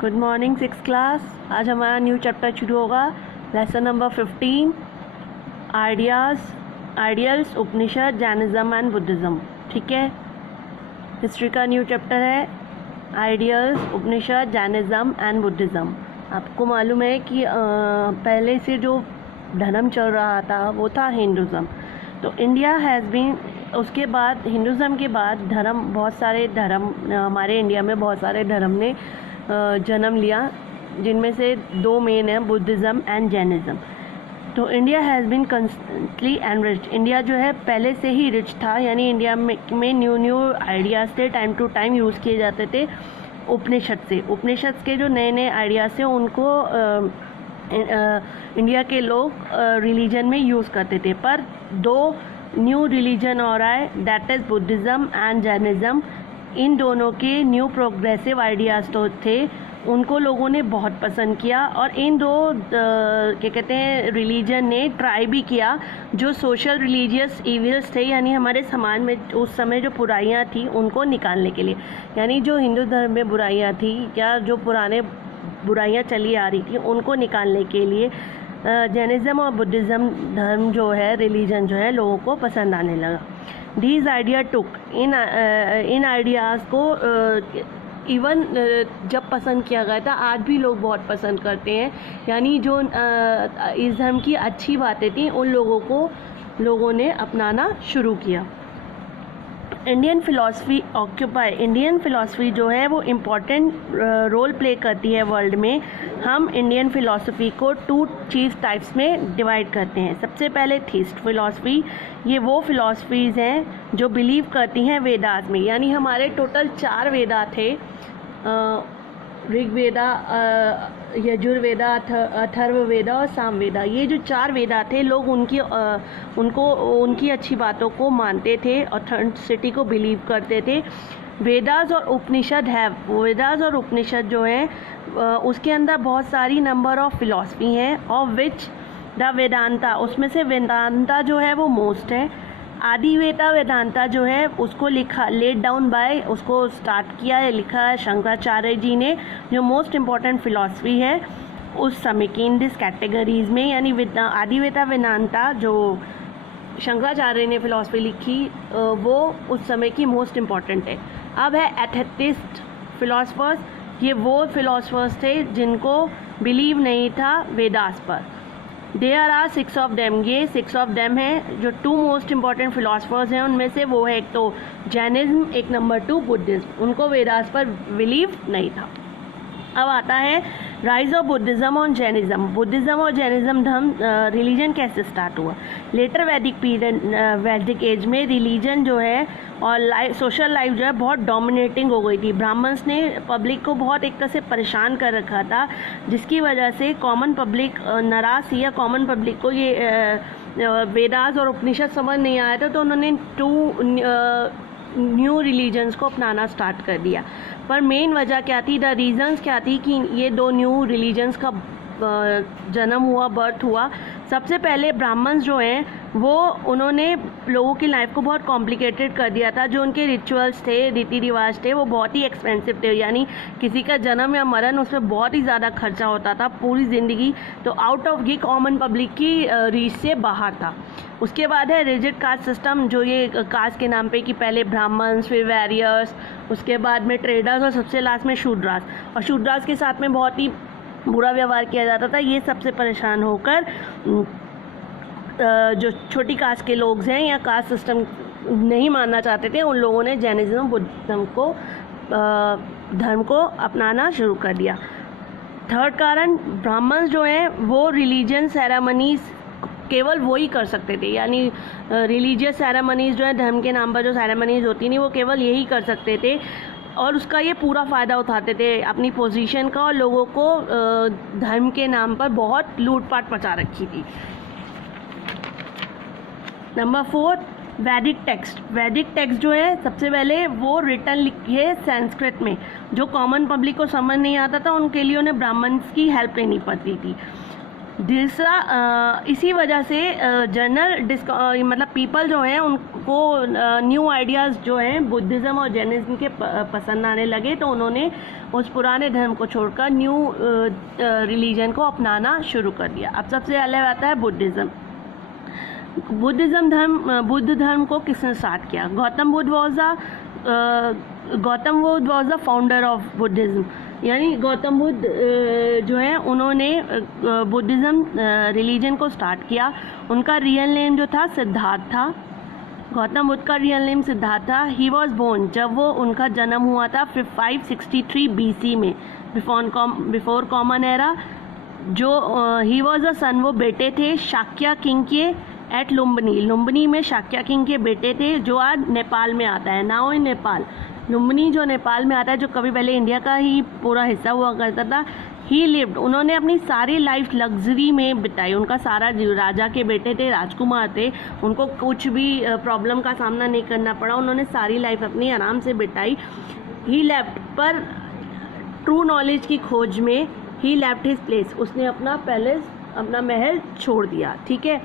Good morning six class. आज हमारा new chapter शुरू होगा। Lesson number 15 ideals, Upanishad, Jainism and Buddhism. ठीक है, हिस्ट्री का न्यू चैप्टर है ideals, Upanishad, Jainism and Buddhism. आपको मालूम है कि पहले से जो धर्म चल रहा था वो था हिंदुज़्म। तो इंडिया हैज़ बीन, उसके बाद हिंदुज़्म के बाद बहुत सारे धर्म हमारे इंडिया में बहुत सारे धर्म ने जन्म लिया, जिनमें से दो मेन हैं, बुद्धिज़्म एंड जैनिज़्म। तो India has been constantly enriched. India जो है पहले से ही रिच था, यानी इंडिया में न्यू आइडियाज़ थे, टाइम टू टाइम यूज़ किए जाते थे उपनिषद के जो नए नए आइडियाज़ थे उनको इंडिया के लोग रिलीजन में यूज़ करते थे। पर दो न्यू रिलीजन और आए, that is Buddhism and Jainism. इन दोनों के न्यू प्रोग्रेसिव आइडियाज़ तो थे, उनको लोगों ने बहुत पसंद किया। और इन दो क्या कहते हैं रिलीजन ने ट्राई भी किया जो सोशल रिलीजियस इविल्स थे, यानी हमारे समाज में उस समय जो बुराइयां थी उनको निकालने के लिए, यानी जो हिंदू धर्म में बुराइयां थी या जो पुराने बुराइयां चली आ रही थी उनको निकालने के लिए जैनिज़्म और बुद्धिज़्म धर्म जो है, रिलीजन जो है, लोगों को पसंद आने लगा। These idea took, in ideas को इवन जब पसंद किया गया था, आज भी लोग बहुत पसंद करते हैं। यानी जो इस धर्म की अच्छी बातें थी उन लोगों ने अपनाना शुरू किया। इंडियन फ़िलासफ़ी जो है वो इम्पॉर्टेंट रोल प्ले करती है वर्ल्ड में। हम इंडियन फ़िलासफ़ी को 2 चीफ टाइप्स में डिवाइड करते हैं। सबसे पहले थीस्ट फ़िलासफ़ी, ये वो फ़िलासफ़ीज़ हैं जो बिलीव करती हैं वेदास में, यानी हमारे टोटल 4 वेदा थे, ऋग्वेदा, यजुर्वेदा, अथर्ववेदा और सामवेदा। ये जो 4 वेदा थे, लोग उनकी अच्छी बातों को मानते थे, ऑथेंटिसिटी को बिलीव करते थे। वेदास और उपनिषद जो है उसके अंदर बहुत सारी नंबर ऑफ फिलॉसफी हैं, ऑफ विच द वेदांता, उसमें से वेदांता जो है वो मोस्ट है। आदिवेदा वेदांता जो है उसको उसको स्टार्ट किया है, लिखा है शंकराचार्य जी ने, जो मोस्ट इम्पॉर्टेंट फिलॉसफी है उस समय की इन दिस कैटेगरीज में। यानी आदिवेदा वेदांता जो शंकराचार्य ने फिलॉसफी लिखी वो उस समय की मोस्ट इम्पॉर्टेंट है। अब है एथेइस्ट फिलॉसफर्स, ये वो फिलॉसफर्स थे जिनको बिलीव नहीं था वेदास पर। देयर आर 6 ऑफ देम, ये 6 ऑफ देम हैं जो 2 मोस्ट इम्पॉर्टेंट फिलॉसफर्स हैं। उनमें से वो है एक तो जैनिज्म, एक नंबर 2 बुद्धिज्म। उनको वेदास पर बिलीव नहीं था। अब आता है राइज ऑफ बुद्धिज़्म और जैनिज्म। बुद्धिज़्म और जैनिज्म धर्म रिलीजन कैसे स्टार्ट हुआ? लेटर वैदिक एज में रिलीजन जो है और सोशल लाइफ जो है बहुत डोमिनेटिंग हो गई थी। ब्राह्मण्स ने पब्लिक को बहुत एक तरह से परेशान कर रखा था, जिसकी वजह से कॉमन पब्लिक नाराज़ थी, या कॉमन पब्लिक को ये वेदास और उपनिषद समझ नहीं आया था, तो उन्होंने 2 न्यू रिलीजन्स को अपनाना स्टार्ट कर दिया। पर मेन वजह क्या थी, द रीजंस क्या थी कि ये 2 न्यू रिलीजन्स का जन्म हुआ, बर्थ हुआ? सबसे पहले ब्राह्मण्स जो हैं वो उन्होंने लोगों की लाइफ को बहुत कॉम्प्लिकेटेड कर दिया था। जो उनके रिचुअल्स थे, रीति रिवाज थे, वो बहुत ही एक्सपेंसिव थे, यानी किसी का जन्म या मरण उसमें बहुत ही ज़्यादा खर्चा होता था पूरी ज़िंदगी, तो आउट ऑफ ये कॉमन पब्लिक की रीच से बाहर था। उसके बाद है रिजिड कास्ट सिस्टम, जो ये कास्ट के नाम पे कि पहले ब्राह्मण्स, फिर वैरियर्स, उसके बाद में ट्रेडर्स और सबसे लास्ट में शूद्रास। और शूद्रास के साथ में बहुत ही बुरा व्यवहार किया जाता था। ये सबसे परेशान होकर जो छोटी कास्ट के लोग हैं या कास्ट सिस्टम नहीं मानना चाहते थे, उन लोगों ने जैनिज्म, बुद्धिज्म को धर्म को अपनाना शुरू कर दिया। थर्ड कारण, ब्राह्मण्स जो हैं वो रिलीजियन सेरेमनीज केवल वो ही कर सकते थे, यानी रिलीजियस सेरेमनीज जो है धर्म के नाम पर जो सेरेमनीज होती नहीं, वो केवल यही कर सकते थे, और उसका ये पूरा फ़ायदा उठाते थे अपनी पोजीशन का, और लोगों को धर्म के नाम पर बहुत लूटपाट मचा रखी थी। नंबर 4, वैदिक टेक्स्ट जो है सबसे पहले वो रिटन लिखी है संस्कृत में, जो कॉमन पब्लिक को समझ नहीं आता था, उनके लिए उन्हें ब्राह्मण्स की हेल्प लेनी पड़ती थी। दूसरा इसी वजह से जनरल मतलब पीपल जो हैं उनको न्यू आइडियाज़ जो हैं बुद्धिज़्म और जैनिज़्म के पसंद आने लगे, तो उन्होंने उस पुराने धर्म को छोड़कर न्यू रिलीजन को अपनाना शुरू कर दिया। अब सबसे पहले आता है बुद्धिज़्म। बुद्ध धर्म को किसने स्टार्ट किया? Gautam Buddha was the founder of Buddhism, यानी गौतम बुद्ध जो है उन्होंने बुद्धिज़्म रिलीजन को स्टार्ट किया। उनका रियल नेम जो था सिद्धार्थ था। गौतम बुद्ध का रियल नेम सिद्धार्थ था। ही वॉज बोर्न, जब वो उनका जन्म हुआ था 563 BC में, बिफोर कॉमन एरा। जो ही वॉज अ सन, वो बेटे थे शाक्य किंग के एट लुम्बिनी में शाक्य किंग के बेटे थे, जो आज नेपाल में आता है। नाउ इन नेपाल, लुम्बिनी जो नेपाल में आता है, जो कभी पहले इंडिया का ही पूरा हिस्सा हुआ करता था। ही लिव्ड, उन्होंने अपनी सारी लाइफ लग्जरी में बिताई। उनका सारा राजा के बेटे थे, राजकुमार थे, उनको कुछ भी प्रॉब्लम का सामना नहीं करना पड़ा। उन्होंने सारी लाइफ अपनी आराम से बिताई। ही लेफ्ट, पर ट्रू नॉलेज की खोज में ही लेफ्ट हिज प्लेस, उसने अपना पैलेस, अपना महल छोड़ दिया। ठीक है।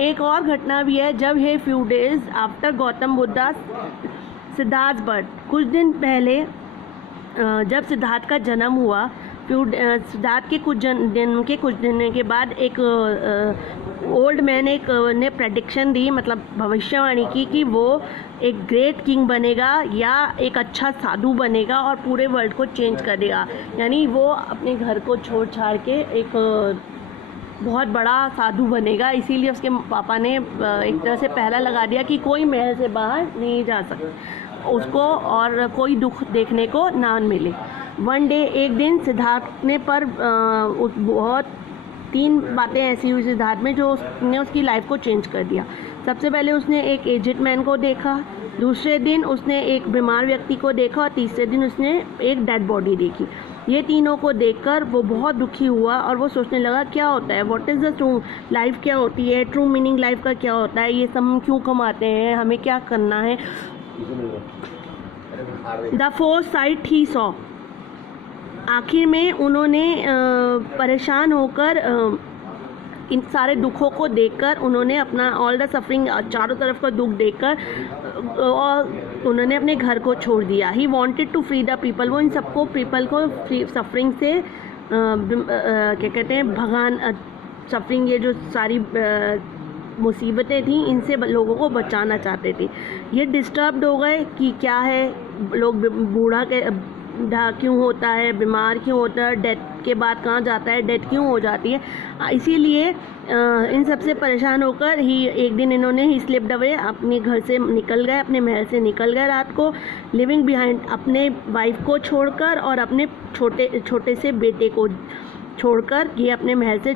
एक और घटना भी है, जब ये few days after Gautam Buddha Siddharth birth, कुछ दिन पहले जब सिद्धार्थ का जन्म हुआ, सिद्धार्थ के कुछ दिन के बाद एक ओल्ड मैन ने प्रेडिक्शन दी, मतलब भविष्यवाणी की कि वो एक ग्रेट किंग बनेगा या एक अच्छा साधु बनेगा और पूरे वर्ल्ड को चेंज कर देगा। यानी वो अपने घर को छोड़ छाड़ के एक बहुत बड़ा साधु बनेगा। इसीलिए उसके पापा ने एक तरह से पहला लगा दिया कि कोई महल से बाहर नहीं जा सकता उसको, और कोई दुख देखने को ना मिले। वन डे, एक दिन सिद्धार्थ ने पर बहुत 3 बातें ऐसी हुई सिद्धार्थ में जो उसने उसकी लाइफ को चेंज कर दिया। सबसे पहले उसने एक एजेड मैन को देखा, दूसरे दिन उसने एक बीमार व्यक्ति को देखा, और तीसरे दिन उसने एक डेड बॉडी देखी। ये तीनों को देखकर वो बहुत दुखी हुआ और वो सोचने लगा क्या होता है, what is the true life, क्या होती है, ट्रू मीनिंग लाइफ का क्या होता है, ये सब हम क्यों कमाते हैं, हमें क्या करना है। The fourth site he saw, आखिर में उन्होंने परेशान होकर इन सारे दुखों को देखकर उन्होंने अपना ऑल द सफरिंग, चारों तरफ का दुख देखकर और उन्होंने अपने घर को छोड़ दिया। He wanted to free the people, वो इन सबको पीपल को सफरिंग से क्या कहते हैं भगान, सफरिंग, ये जो सारी मुसीबतें थी इनसे लोगों को बचाना चाहते थे। ये डिस्टर्ब्ड हो गए कि क्या है, लोग बूढ़ा क्यों होता है, बीमार क्यों होता है, डेथ के बाद कहाँ जाता है, डेथ क्यों हो जाती है। इसीलिए इन सब से परेशान होकर ही एक दिन इन्होंने ही स्लिप्ड अवे, अपने घर से निकल गए, अपने महल से निकल गए रात को, लिविंग बिहाइंड, अपने वाइफ को छोड़कर और अपने छोटे से बेटे को छोड़कर ये अपने महल से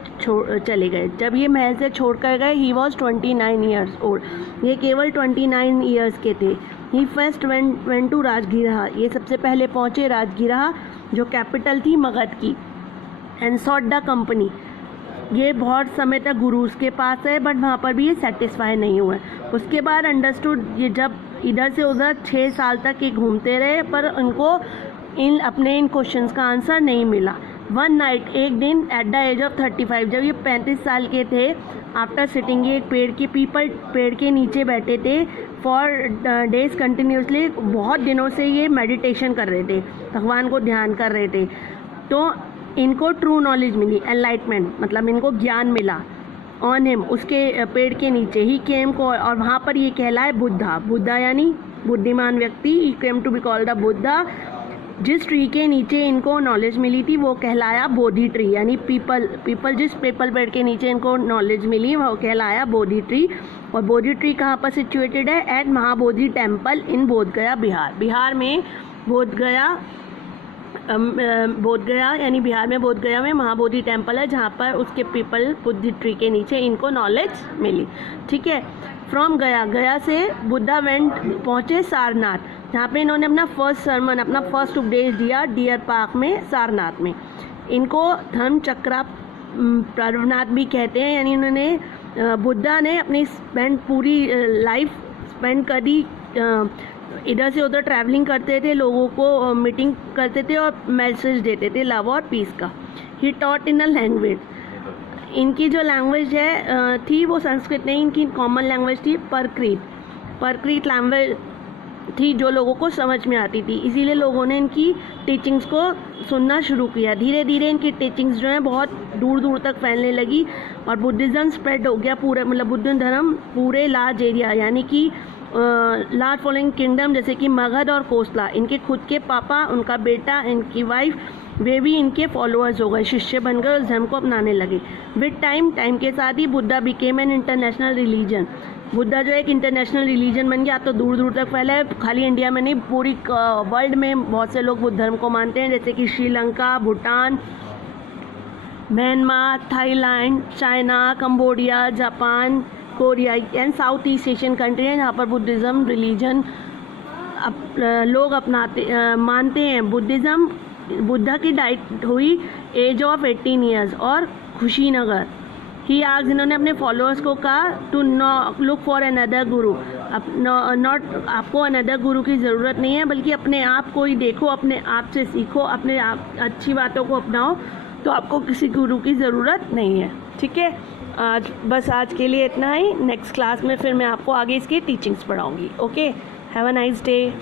चले गए। जब ये महल से छोड़कर गए, ही वॉज 29 ईयर्स ओल्ड, ये केवल 29 ईयर्स के थे। ही फर्स्ट वेंट टू राजगृह, ये सबसे पहले पहुँचे राजगृह जो कैपिटल थी मगध की, एंड सॉट द कंपनी, ये बहुत समय तक गुरुज के पास है, बट वहाँ पर भी ये सेटिस्फाई नहीं हुए। उसके बाद अंडरस्टूड, ये जब इधर से उधर 6 साल तक ये घूमते रहे, पर उनको इन क्वेश्चंस का आंसर नहीं मिला। वन नाइट, एक दिन, एट द एज ऑफ 35, जब ये 35 साल के थे, आफ्टर सिटिंग, ये एक पेड़ के नीचे बैठे थे फॉर डेज कंटिन्यूसली, बहुत दिनों से ये मेडिटेशन कर रहे थे, भगवान को ध्यान कर रहे थे। तो इनको ट्रू नॉलेज मिली, एनलाइटमेंट, मतलब इनको ज्ञान मिला ऑन हिम, उसके पेड़ के नीचे ही केम को, और वहाँ पर ये कहलाए बुद्धा यानी बुद्धिमान व्यक्ति। ही came to be called the Buddha. जिस ट्री के नीचे इनको नॉलेज मिली थी वो कहलाया बोधि ट्री, यानी पीपल जिस पीपल पेड़ के नीचे इनको नॉलेज मिली वो कहलाया बोधि ट्री। और बोधि ट्री कहाँ पर सिचुएटेड है? At Mahabodhi temple in Bodhgaya, Bihar में बोधगया यानी बिहार में बोधगया में महाबोधि टेम्पल है, जहाँ पर उसके पीपल बोधि ट्री के नीचे इनको नॉलेज मिली। ठीक है। फ्रॉम गया से बुद्धा पहुँचे सारनाथ, जहाँ पे इन्होंने अपना फर्स्ट सर्मन, अपना फर्स्ट उपदेश दिया डियर पार्क में, सारनाथ में। इनको धर्म चक्रा प्रभुनाथ भी कहते हैं, यानी उन्होंने बुद्धा ने अपनी पूरी लाइफ स्पेंड करी, इधर से उधर ट्रैवलिंग करते थे, लोगों को मीटिंग करते थे और मैसेज देते थे लव और पीस का। He taught in a language, इनकी जो लैंग्वेज है थी वो संस्कृत नहीं, इनकी कॉमन लैंग्वेज थी परक्रीट लैंग्वेज थी जो लोगों को समझ में आती थी। इसीलिए लोगों ने इनकी टीचिंग्स को सुनना शुरू किया। धीरे धीरे इनकी टीचिंग्स जो है बहुत दूर दूर तक फैलने लगी और बुद्धिज़्म स्प्रेड हो गया पूरे, मतलब बुद्ध धर्म पूरे लार्ज एरिया, यानी कि लार्ज फॉलोइंग किंगडम जैसे कि मगध और कोसला। इनके खुद के पापा, उनका बेटा, इनकी वाइफ, वे भी इनके फॉलोअर्स हो गए, शिष्य बनकर उस धर्म को अपनाने लगे। विद टाइम के साथ ही Buddha became an international religion. Buddha जो एक इंटरनेशनल रिलीजन बन गया। तो दूर दूर तक फैला है, खाली इंडिया में नहीं, पूरी वर्ल्ड में बहुत से लोग बुद्ध धर्म को मानते हैं, जैसे कि Sri Lanka, Bhutan, Myanmar, Thailand, China, Cambodia, Japan, Korea and south east Asian country हैं जहाँ पर बुद्धिज़्म रिलीजन लोग मानते हैं। बुद्धा की डाइट हुई एज ऑफ 18 ईयर्स और खुशीनगर। ही आज इन्होंने अपने फॉलोअर्स को कहा टू लुक फॉर अनदर गुरु। आपको अनदर गुरु की ज़रूरत नहीं है, बल्कि अपने आप को ही देखो, अपने आप से सीखो, अपने आप अच्छी बातों को अपनाओ, तो आपको किसी गुरु की ज़रूरत नहीं है। ठीक है, आज के लिए इतना ही। नेक्स्ट क्लास में फिर मैं आपको आगे इसकी टीचिंग्स पढ़ाऊँगी। Okay, have a nice day.